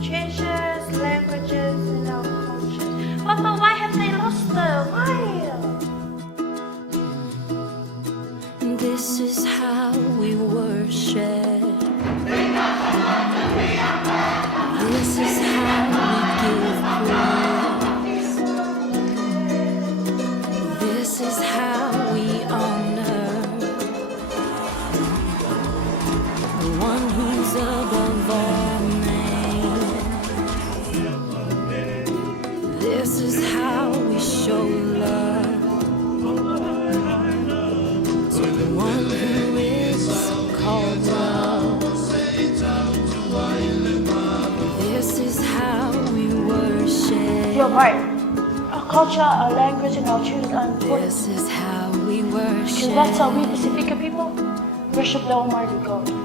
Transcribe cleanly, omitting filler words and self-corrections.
Changes, languages, and our culture. Papa, why have they lost them? Why? This is how we worship. This is how we give praise. This is how we honor the one who's above all names. This is how we show love to the one who is called love. This is how we worship. You're right. Our culture, our language, and our children are important. This is how we worship. Because that's how we Pacifica people worship the Almighty God.